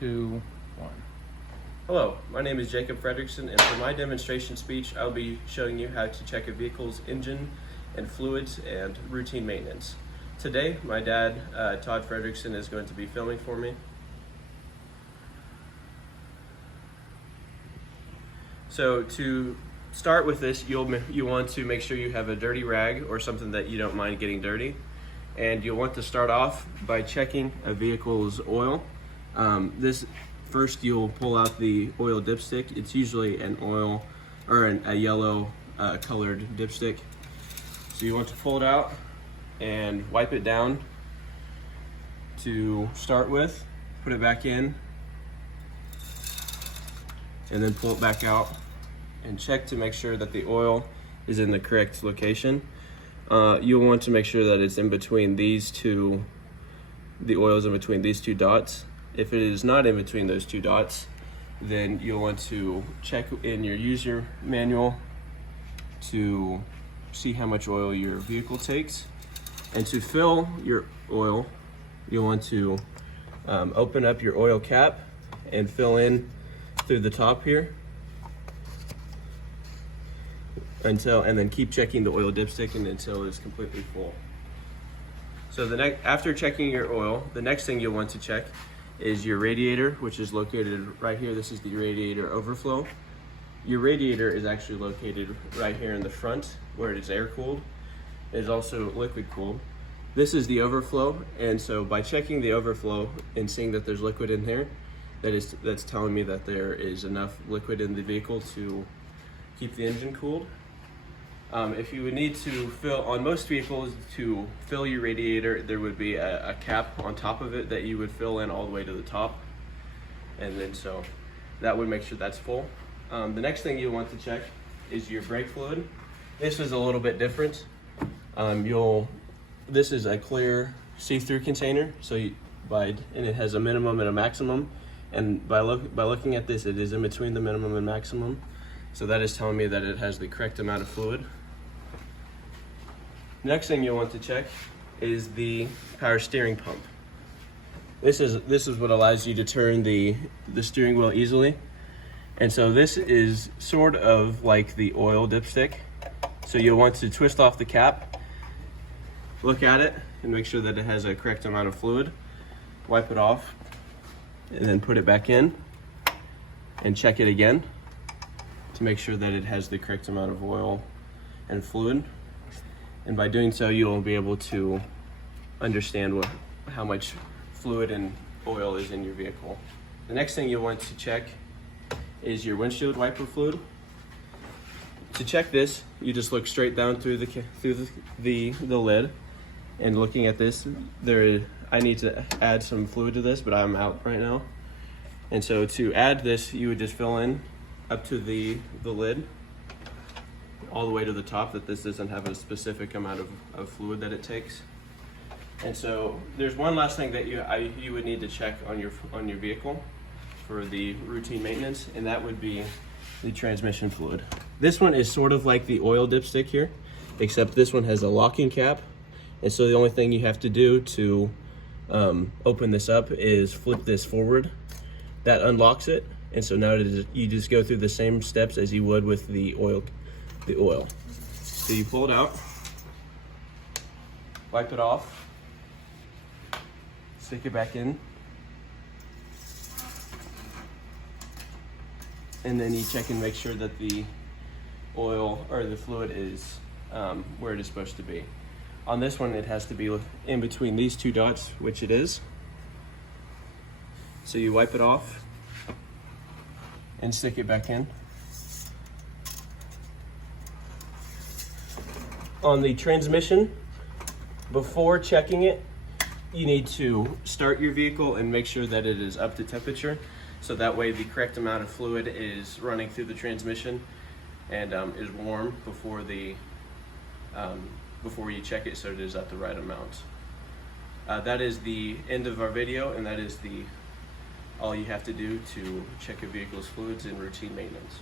2, 1. Hello, my name is Jacob Fredrickson, and for my demonstration speech, I'll be showing you how to check a vehicle's engine and fluids and routine maintenance. Today, my dad, Todd Fredrickson, is going to be filming for me. So to start with this, you want to make sure you have a dirty rag or something that you don't mind getting dirty. And you'll want to start off by checking a vehicle's oil. First you'll pull out the oil dipstick. It's usually an oil or a yellow colored dipstick. So you want to pull it out and wipe it down to start with. Put it back in and then pull it back out and check to make sure that the oil is in the correct location. You'll want to make sure that it's in between these two, the oil is in between these two dots. If it is not in between those two dots, then you'll want to check in your user manual to see how much oil your vehicle takes. And to fill your oil, you'll want to open up your oil cap and fill in through the top here and then keep checking the oil dipstick until it's completely full. So after checking your oil, the next thing you'll want to check is your radiator, which is located right here. This is the radiator overflow. Your radiator is actually located right here in the front where it is air cooled. It is also liquid cooled. This is the overflow, and so by checking the overflow and seeing that there's liquid in here, that's telling me that there is enough liquid in the vehicle to keep the engine cooled. If you would need to fill, on most vehicles, to fill your radiator, there would be a cap on top of it that you would fill in all the way to the top. And then so that would make sure that's full. The next thing you want to check is your brake fluid. This is a little bit different. This is a clear see-through container, and it has a minimum and a maximum. And by looking at this, it is in between the minimum and maximum. So that is telling me that it has the correct amount of fluid. Next thing you'll want to check is the power steering pump. This is what allows you to turn the steering wheel easily. And so this is sort of like the oil dipstick. So you'll want to twist off the cap, look at it, and make sure that it has a correct amount of fluid. Wipe it off, and then put it back in, and check it again to make sure that it has the correct amount of oil and fluid. And by doing so, you'll be able to understand how much fluid and oil is in your vehicle. The next thing you'll want to check is your windshield wiper fluid. To check this, you just look straight down through the lid, and looking at this, I need to add some fluid to this, but I'm out right now. And so to add this, you would just fill in up to the lid, all the way to the top, that this doesn't have a specific amount of fluid that it takes. And so there's one last thing that you would need to check on your vehicle for the routine maintenance, and that would be the transmission fluid. This one is sort of like the oil dipstick here, except this one has a locking cap. And so the only thing you have to do to open this up is flip this forward. That unlocks it. And so now you just go through the same steps as you would with the oil. So you pull it out, wipe it off, stick it back in, and then you check and make sure that the oil or the fluid is where it is supposed to be. On this one, it has to be in between these two dots, which it is. So you wipe it off and stick it back in. On the transmission, before checking it, you need to start your vehicle and make sure that it is up to temperature. So that way the correct amount of fluid is running through the transmission and is warm before you check it, so it is at the right amount. That is the end of our video, and that is all you have to do to check a vehicle's fluids in routine maintenance.